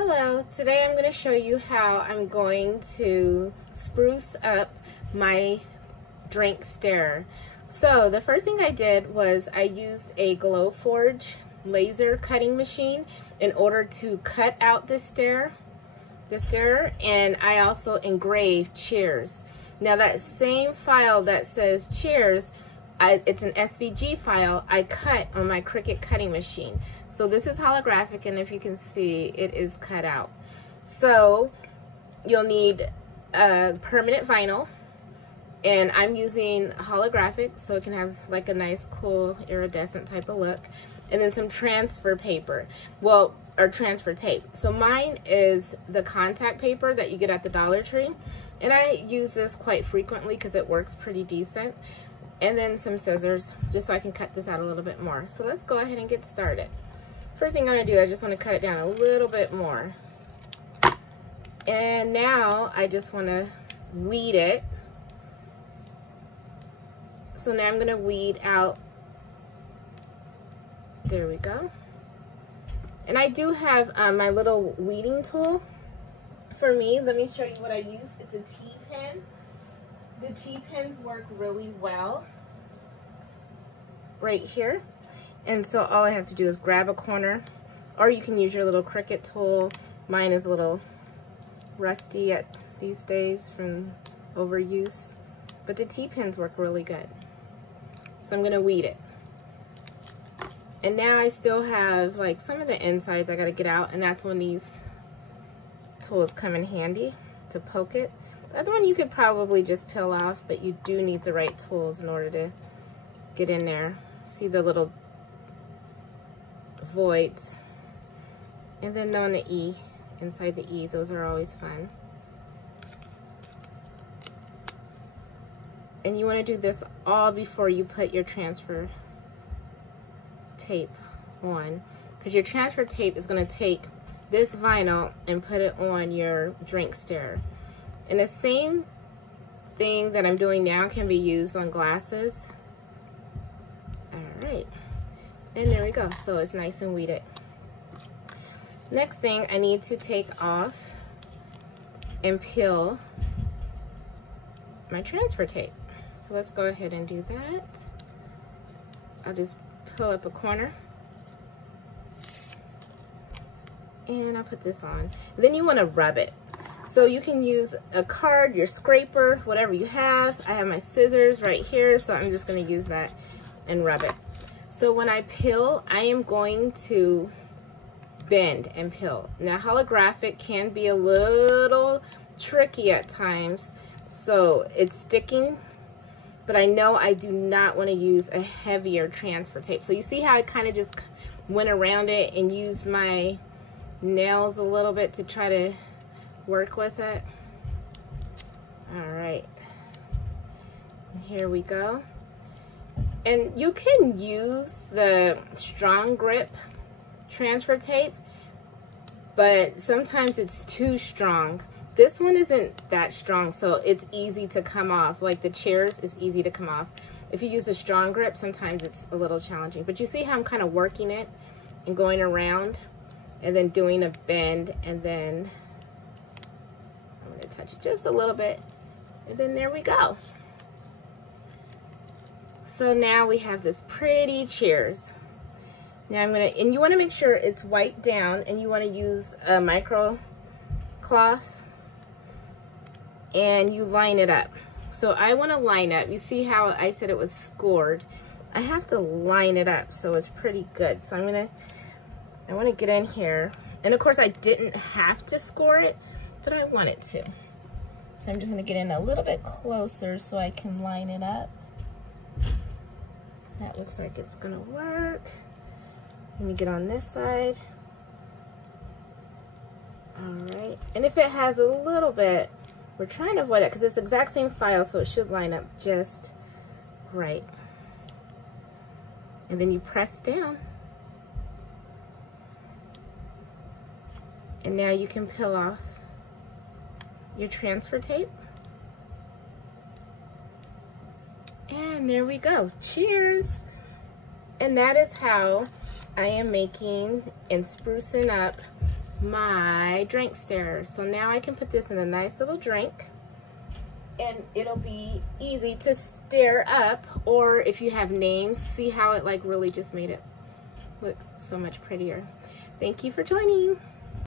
Hello, today I'm going to show you how I'm going to spruce up my drink stirrer. So the first thing I did was I used a Glowforge laser cutting machine in order to cut out the stirrer, and I also engraved cheers. Now that same file that says cheers, it's an SVG file I cut on my Cricut cutting machine. So this is holographic, and if you can see, it is cut out. So you'll need permanent vinyl, and I'm using holographic so it can have like a nice cool iridescent type of look, and then some transfer paper, or transfer tape. So mine is the contact paper that you get at the Dollar Tree, and I use this quite frequently because it works pretty decent. And then some scissors, just so I can cut this out a little bit more. So let's go ahead and get started. First thing I'm gonna do, I just wanna cut it down a little bit more. And now I just wanna weed it. So now I'm gonna weed out, there we go. And I do have my little weeding tool. For me, let me show you what I use. It's a T-pen. The T-pens work really well right here. And so all I have to do is grab a corner, or you can use your little Cricut tool. Mine is a little rusty these days from overuse, but the T-pens work really good. So I'm gonna weed it. And now I still have like some of the insides I gotta get out, and that's when these tools come in handy to poke it. The other one you could probably just peel off, but you do need the right tools in order to get in there. See the little voids. And then on the E, inside the E, those are always fun. And you want to do this all before you put your transfer tape on, because your transfer tape is going to take this vinyl and put it on your drink stirrer. And the same thing that I'm doing now can be used on glasses. All right, and there we go. So it's nice and weeded. Next thing, I need to take off and peel my transfer tape. So let's go ahead and do that. I'll just pull up a corner, and I'll put this on. Then you want to rub it. So you can use a card, your scraper, whatever you have. I have my scissors right here, so I'm just going to use that and rub it. So when I peel, I am going to bend and peel. Now holographic can be a little tricky at times, so it's sticking, but I know I do not want to use a heavier transfer tape. So you see how I kind of just went around it and used my nails a little bit to try to work with it. All right, here we go. And you can use the strong grip transfer tape, but sometimes it's too strong. This one isn't that strong, so it's easy to come off. Like the cheers is easy to come off. If you use a strong grip, sometimes it's a little challenging. But you see how I'm kind of working it and going around and then doing a bend, and then touch it just a little bit, and then there we go. So now we have this pretty cheers. Now and you want to make sure it's wiped down, and you want to use a micro cloth, and you line it up. So I want to line up. You see how I said it was scored? I have to line it up so it's pretty good. So I want to get in here, and of course I didn't have to score it, but I wanted to. So I'm just gonna get in a little bit closer so I can line it up. That looks like it's gonna work. Let me get on this side. All right, and if it has a little bit, we're trying to avoid that because it's the exact same file, so it should line up just right. And then you press down. And now you can peel off your transfer tape. And there we go. Cheers! And that is how I am making and sprucing up my drink stirrer. So now I can put this in a nice little drink, and it'll be easy to stir up. Or if you have names, see how it like really just made it look so much prettier. Thank you for joining.